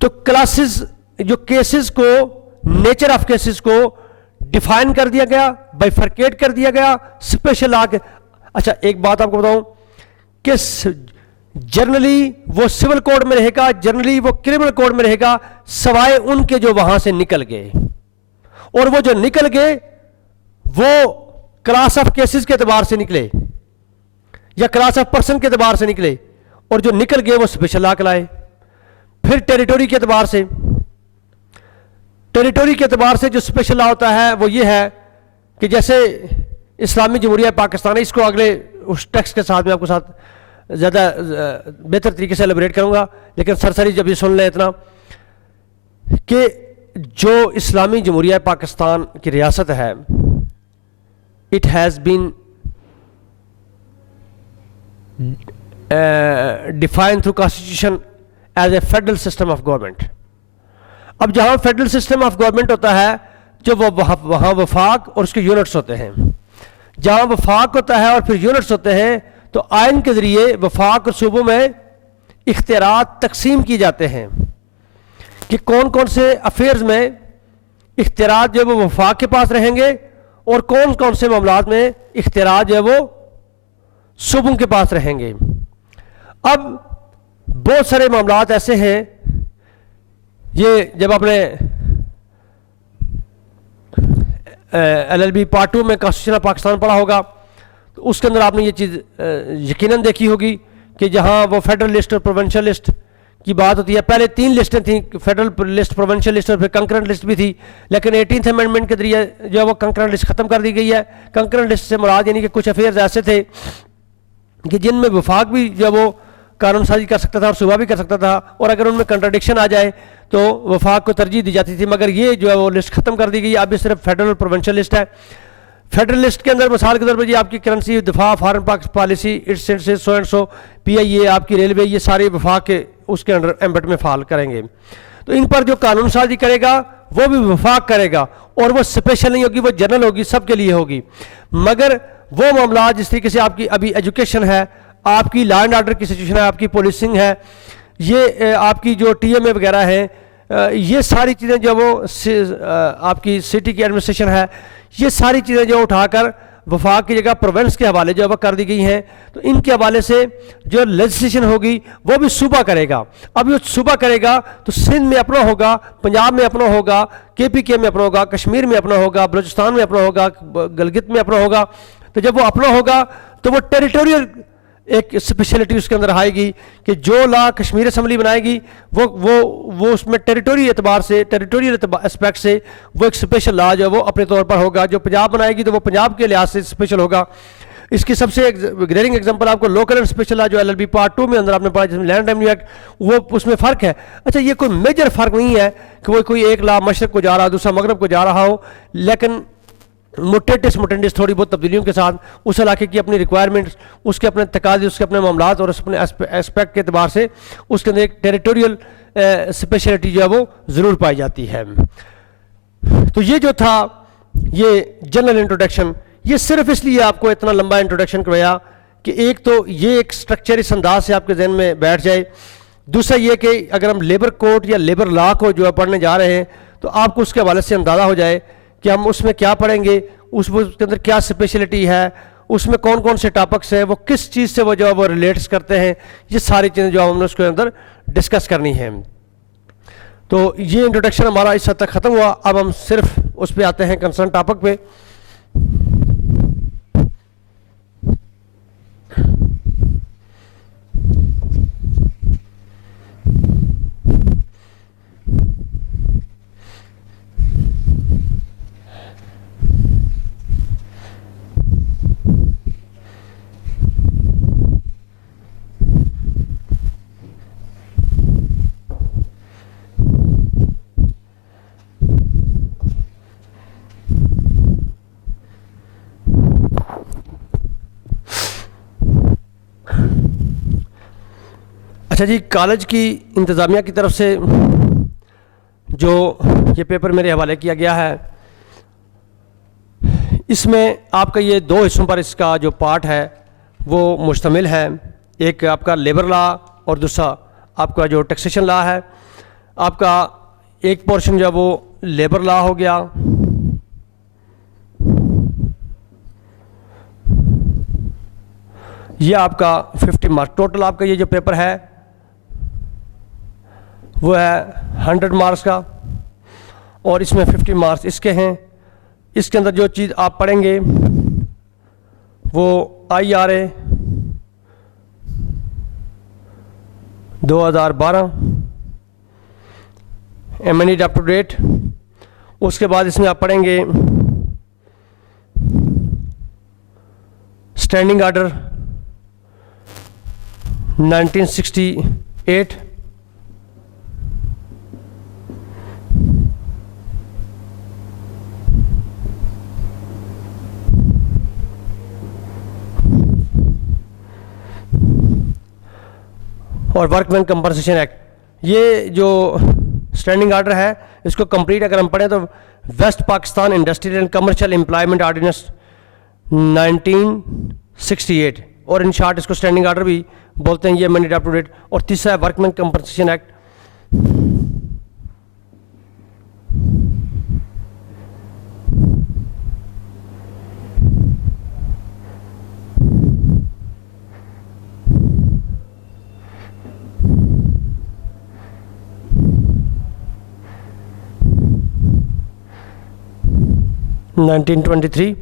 تو کلاسز جو کیسز کو، نیچر آف کیسز کو ڈیفائن کر دیا گیا، بائفرکیٹ کر دیا گیا اسپیشل لا کے. اچھا ایک بات آپ کو بتاؤں کہ جنرلی وہ سول کوڈ میں رہے گا، جنرلی وہ کرمنل کوڈ میں رہے گا، سوائے ان کے جو وہاں سے نکل گئے. اور وہ جو نکل گئے وہ کلاس آف کیسز کے اعتبار سے نکلے یا کلاس آف پرسن کے اعتبار سے نکلے، اور جو نکل گئے وہ اسپیشل لا کلائے. پھر ٹیریٹوری کے اعتبار سے، ٹیریٹوری کے اعتبار سے جو اسپیشل لا ہوتا ہے وہ یہ ہے کہ جیسے اسلامی جمہوریہ پاکستان ہے، اس کو اگلے اس ٹیکسٹ کے ساتھ میں آپ کو ساتھ زیادہ بہتر طریقے سے ایلیبریٹ کروں گا، لیکن سرسری جب یہ سن لیں اتنا کہ جو اسلامی جمہوریہ پاکستان کی ریاست ہے، it has been defined through constitution as a federal system of government. اب جہاں فیڈرل سسٹم آف گورنمنٹ ہوتا ہے جو وہاں وفاق اور اس کے یونٹس ہوتے ہیں. جہاں وفاق ہوتا ہے اور پھر یونٹس ہوتے ہیں تو آئین کے ذریعے وفاق اور صوبوں میں اختیارات تقسیم کی جاتے ہیں کہ کون کون سے افیئرز میں اختیارات جو ہے وہ وفاق کے پاس رہیں گے اور کون کون سے معاملات میں اختیارات جو ہے وہ صوبوں کے پاس رہیں گے. اب بہت سارے معاملات ایسے ہیں، یہ جب آپ نے LLB پارٹ 2 میں کانسٹیٹیوشن آف پاکستان پڑھا ہوگا تو اس کے اندر آپ نے یہ چیز یقیناً دیکھی ہوگی کہ جہاں وہ فیڈرل لسٹ اور پروونشل لسٹ کی بات ہوتی ہے. پہلے 3 لسٹیں تھیں، فیڈرل لسٹ، پروونشل لسٹ اور پھر کنکرنٹ لسٹ بھی تھی، لیکن 18th امینڈمنٹ کے ذریعے جو ہے وہ کنکرنٹ لسٹ ختم کر دی گئی ہے. کنکرنٹ لسٹ سے مراد یعنی کہ کچھ افیئرز ایسے تھے کہ جن میں وفاق بھی جو ہے وہ قانون سازی کر سکتا تھا اور صوبہ بھی کر سکتا تھا، اور اگر ان میں کنٹراڈکشن آ جائے تو وفاق کو ترجیح دی جاتی تھی، مگر یہ جو ہے وہ لسٹ ختم کر دی گئی، اب یہ صرف فیڈرل اور پروونشل لسٹ ہے۔ فیڈرل لسٹ کے اندر مثال کے طور پر یہ آپ کی کرنسی، دفاع، foreign policy, so and so, P I A, آپ کی ریلوے، یہ سارے وفاق کے اس کے انڈر ایمبٹ میں فعال کریں گے۔ تو ان پر جو قانون سازی کرے گا وہ بھی وفاق کرے گا، اور وہ اسپیشل نہیں ہوگی، وہ جنرل ہوگی، سب کے لیے ہوگی۔ مگر وہ معاملات جس طریقے سے آپ کی ابھی ایجوکیشن ہے، آپ کی لا اینڈ آرڈر کی سچویشن ہے، آپ کی پولیسنگ ہے، یہ آپ کی جو ٹی ایم اے وغیرہ ہے، یہ ساری چیزیں جو وہ آپ کی سٹی کی ایڈمنسٹریشن ہے، یہ ساری چیزیں جو اٹھا کر وفاق کی جگہ پروونس کے حوالے جو وہ کر دی گئی ہیں۔ تو ان کے حوالے سے جو لیجسلیشن ہوگی وہ بھی صوبہ کرے گا۔ اب یہ صوبہ کرے گا تو سندھ میں اپنا ہوگا، پنجاب میں اپنا ہوگا، کے پی کے میں اپنا ہوگا، کشمیر میں اپنا ہوگا، بلوچستان میں اپنا ہوگا، گلگت میں اپنا ہوگا۔ تو جب وہ اپنا ہوگا تو وہ ٹیریٹوریل ایک اسپیشلٹی اس کے اندر آئے گی کہ جو لا کشمیر اسمبلی بنائے گی وہ اس میں ٹیریٹوری اعتبار سے، ٹیریٹوریل اسپیکٹ سے وہ ایک اسپیشل لا جو ہے وہ اپنے طور پر ہوگا۔ جو پنجاب بنائے گی تو وہ پنجاب کے لحاظ سے اسپیشل ہوگا۔ اس کی سب سے گریڈنگ ایگزامپل آپ کو لوکل اینڈ اسپیشل لا جو ایل ایل بی پارٹ 2 میں اندر آپ نے پڑھا، جس میں لینڈ ریونیو ایکٹ، وہ اس میں فرق ہے۔ اچھا یہ کوئی میجر فرق نہیں ہے کہ وہ کوئی ایک لا مشرق کو جا رہا دوسرا مغرب کو جا رہا ہو، لیکن موٹیٹس تھوڑی بہت تبدیلیوں کے ساتھ اس علاقے کی اپنی ریکوائرمنٹس، اس کے اپنے تقاضے، اس کے اپنے معاملات اور اس اپنے اسپیکٹ کے اعتبار سے اس کے اندر ایک ٹیریٹوریل اسپیشلٹی جو ہے وہ ضرور پائی جاتی ہے۔ تو یہ جو تھا یہ جنرل انٹروڈکشن، یہ صرف اس لیے آپ کو اتنا لمبا انٹروڈکشن کروایا کہ ایک تو یہ ایک سٹرکچر اس انداز سے آپ کے ذہن میں بیٹھ جائے، دوسرا یہ کہ اگر ہم لیبر کوڈ یا لیبر لا کو جو ہے پڑھنے جا رہے ہیں تو آپ کو اس کے حوالے سے اندازہ ہو جائے کہ ہم اس میں کیا پڑھیں گے، اس کے اندر کیا اسپیشلٹی ہے، اس میں کون کون سے ٹاپکس ہیں، وہ کس چیز سے وہ جو ہے وہ ریلیٹس کرتے ہیں، یہ ساری چیزیں جو ہم نے اس کے اندر ڈسکس کرنی ہیں۔ تو یہ انٹروڈکشن ہمارا اس حد تک ختم ہوا، اب ہم صرف اس پہ آتے ہیں کنسرن ٹاپک پہ۔ اچھا جی، کالج کی انتظامیہ کی طرف سے جو یہ پیپر میرے حوالے کیا گیا ہے، اس میں آپ کا یہ دو حصوں پر اس کا جو پارٹ ہے وہ مشتمل ہے، ایک آپ کا لیبر لا اور دوسرا آپ کا جو ٹیکسیشن لا ہے۔ آپ کا ایک پورشن جو ہے وہ لیبر لا ہو گیا، یہ آپ کا 50 مارکس ٹوٹل، آپ کا یہ جو پیپر ہے وہ ہے 100 مارکس کا، اور اس میں 50 مارکس اس کے ہیں۔ اس کے اندر جو چیز آپ پڑھیں گے وہ I R A 2012 amended up to date, اس کے بعد اس میں آپ پڑھیں گے اسٹینڈنگ آرڈر 1968، اور ورک مین کمپنسیشن ایکٹ۔ یہ جو اسٹینڈنگ آرڈر ہے اس کو کمپلیٹ اگر ہم پڑھیں تو West Pakistan industrial and commercial employment ordinance 1968، اور ان شارٹ اس کو اسٹینڈنگ آرڈر بھی بولتے ہیں، یہ ایمنڈڈ اپ ٹو ڈیٹ۔ اور تیسرا ہے ورک مین کمپنسیشن ایکٹ۔ (1923)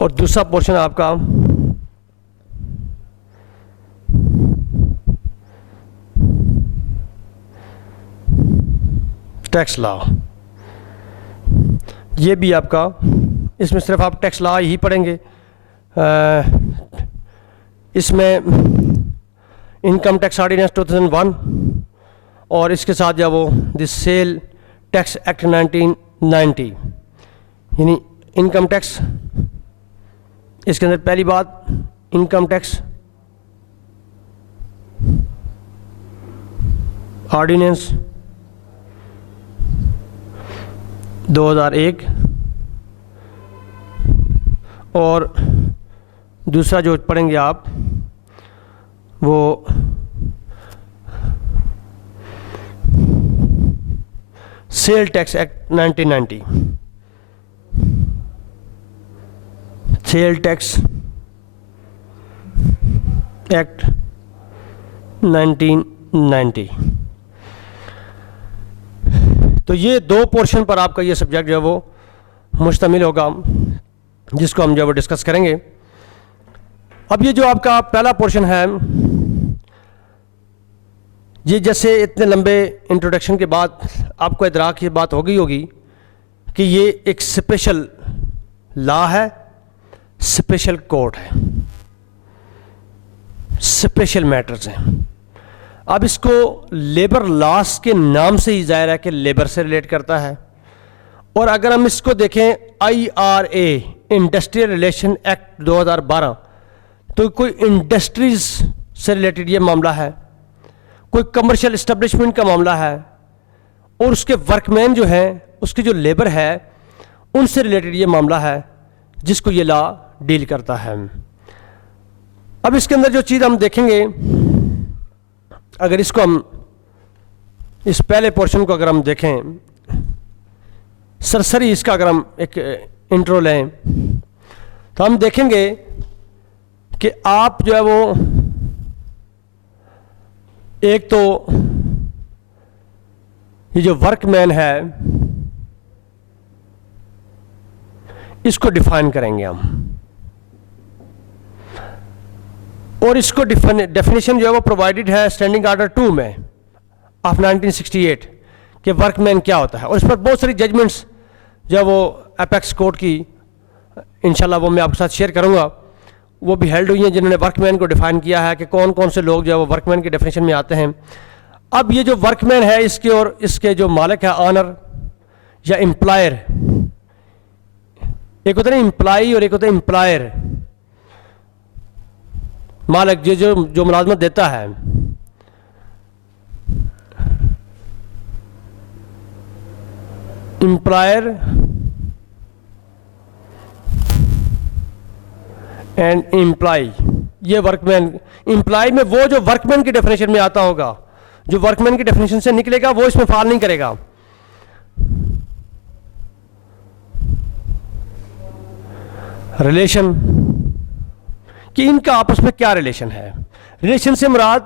اور دوسرا پورشن آپ کا ٹیکس لا، یہ بھی آپ کا، اس میں صرف آپ ٹیکس لا ہی پڑھیں گے۔ اس میں انکم ٹیکس آرڈیننس 2001 اور اس کے ساتھ جو وہ دی سیل ٹیکس ایکٹ 1990. یعنی انکم ٹیکس، اس کے اندر پہلی بات انکم ٹیکس آرڈیننس 2001 اور دوسرا جو پڑھیں گے آپ وہ sale tax act 1990. Sale tax act 1990. تو یہ دو پورشن پر آپ کا یہ سبجیکٹ جو ہے وہ مشتمل ہوگا، جس کو ہم جو ہے وہ ڈسکس کریں گے. اب یہ جو آپ کا پہلا پورشن ہے، یہ جیسے اتنے لمبے انٹروڈکشن کے بعد آپ کو ادراک کی بات ہو گئی ہوگی کہ یہ ایک اسپیشل لا ہے، اسپیشل کورٹ ہے، اسپیشل میٹرز ہیں. اب اس کو لیبر لاس کے نام سے ہی ظاہر ہے کہ لیبر سے ریلیٹ کرتا ہے. اور اگر ہم اس کو دیکھیں IRA انڈسٹریل ریلیشن ایکٹ 2012 تو کوئی انڈسٹریز سے ریلیٹڈ یہ معاملہ ہے، کوئی کمرشل اسٹیبلشمنٹ کا معاملہ ہے، اور اس کے ورک مین جو ہیں، اس کی جو لیبر ہے، ان سے ریلیٹڈ یہ معاملہ ہے جس کو یہ لا ڈیل کرتا ہے. اب اس کے اندر جو چیز ہم دیکھیں گے، اگر اس کو ہم اس پہلے پورشن کو اگر ہم دیکھیں سرسری، اس کا اگر ہم ایک انٹرو لیں تو ہم دیکھیں گے کہ آپ جو ہے وہ ایک تو یہ جو ورک مین ہے اس کو ڈیفائن کریں گے ہم، اور اس کو ڈیفینیشن جو ہے وہ پرووائڈڈ ہے اسٹینڈنگ آرڈر 2 میں آف 1968 کہ ورک مین کیا ہوتا ہے. اور اس پر بہت ساری ججمنٹس جو ہے وہ اپیکس کورٹ کی انشاءاللہ وہ میں آپ کے ساتھ شیئر کروں گا، وہ بھی ہیلڈ ہوئی ہیں جنہوں نے ورک مین کو ڈیفائن کیا ہے کہ کون کون سے لوگ جو ہے وہ ورک مین کی ڈیفینیشن میں آتے ہیں. اب یہ جو ورک مین ہے اس کے اور اس کے جو مالک ہے آنر یا امپلائر، ایک ہوتا ہے امپلائی اور ایک ہوتا ہے امپلائر، مالک جو ملازمت دیتا ہے. امپلائر اینڈ امپلائی، یہ ورک مین. امپلائی میں وہ جو ورک مین کی ڈیفینیشن میں آتا ہوگا، جو ورک مین کی ڈیفینیشن سے نکلے گا وہ اس میں فال نہیں کرے گا. ریلیشن کہ ان کا آپس میں کیا ریلیشن ہے. ریلیشن سے مراد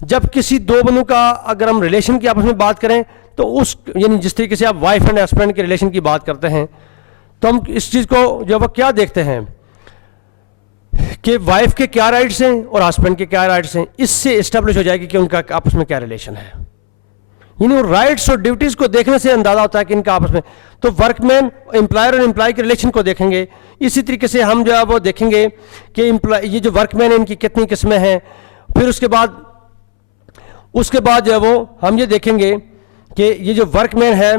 جب کسی دو بندوں کا اگر ہم ریلیشن کی آپس میں بات کریں تو اس یعنی جس طریقے سے آپ وائف اینڈ ہسبینڈ کے ریلیشن کی بات کرتے ہیں تو ہم اس چیز کو جو وہ کیا دیکھتے ہیں کہ وائف کے کیا رائٹس ہیں اور ہسبینڈ کے کیا رائٹس ہیں. اس سے اسٹیبلش ہو جائے گی کہ ان کا آپس میں کیا ریلیشن ہے. یعنی رائٹس اور ڈیوٹیز کو دیکھنے سے اندازہ ہوتا ہے کہ ان کا آپس میں. تو ورک مین امپلائر اور امپلائی کے ریلیشن کو دیکھیں گے. اسی طریقے سے ہم جو ہے وہ دیکھیں گے کہ یہ جو ورک مین ہیں ان کی کتنی قسمیں ہیں. پھر اس کے بعد جو ہے وہ ہم یہ دیکھیں گے کہ یہ جو ورک مین ہے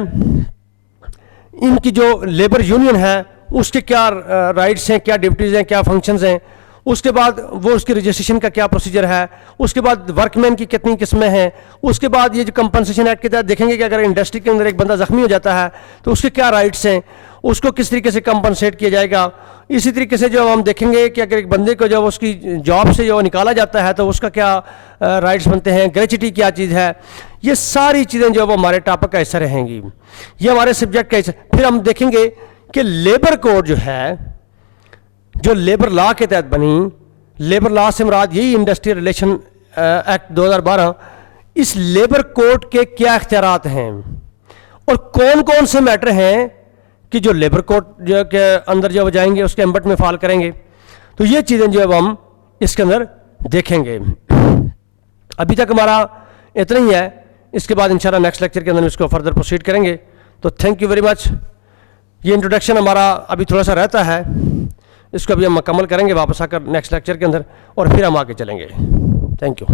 ان کی جو لیبر یونین ہے اس کے کیا رائٹس ہیں، کیا ڈیوٹیز ہیں، کیا فنکشنز ہیں. اس کے بعد وہ اس کی رجسٹریشن کا کیا پروسیجر ہے. اس کے بعد ورک مین کی کتنی قسمیں ہیں. اس کے بعد یہ جو کمپنسیشن ایکٹ کے تحت دیکھیں گے کہ اگر انڈسٹری کے اندر ایک بندہ زخمی ہو جاتا ہے تو اس کے کیا رائٹس ہیں، اس کو کس طریقے سے کمپنسیٹ کیا جائے گا. اسی طریقے سے جو ہم دیکھیں گے کہ اگر ایک بندے کو جو اس کی جاب سے جو نکالا جاتا ہے تو اس کا کیا رائٹس بنتے ہیں، گریچوٹی کیا چیز ہے. یہ ساری چیزیں جو وہ ہمارے ٹاپک کا حصہ رہیں گی، یہ ہمارے سبجیکٹ کا حصہ. پھر ہم دیکھیں گے کہ لیبر کوڈ جو ہے جو لیبر لا کے تحت بنی، لیبر لا سے مراد یہی انڈسٹریل ریلیشن ایکٹ 2012، اس لیبر کوڈ کے کیا اختیارات ہیں اور کون کون سے میٹر ہیں کہ جو لیبر کوڈ جو کے اندر جو جائیں گے اس کے ایمبٹ میں فال کریں گے. تو یہ چیزیں جو ہے ہم اس کے اندر دیکھیں گے. ابھی تک ہمارا اتنا ہی ہے، اس کے بعد انشاءاللہ نیکسٹ لیکچر کے اندر اس کو فردر پروسیڈ کریں گے. تو تھینک یو ویری مچ. یہ انٹروڈکشن ہمارا ابھی تھوڑا سا رہتا ہے، اس کو ابھی ہم مکمل کریں گے واپس آ کر نیکسٹ لیکچر کے اندر، اور پھر ہم آگے چلیں گے. Thank you.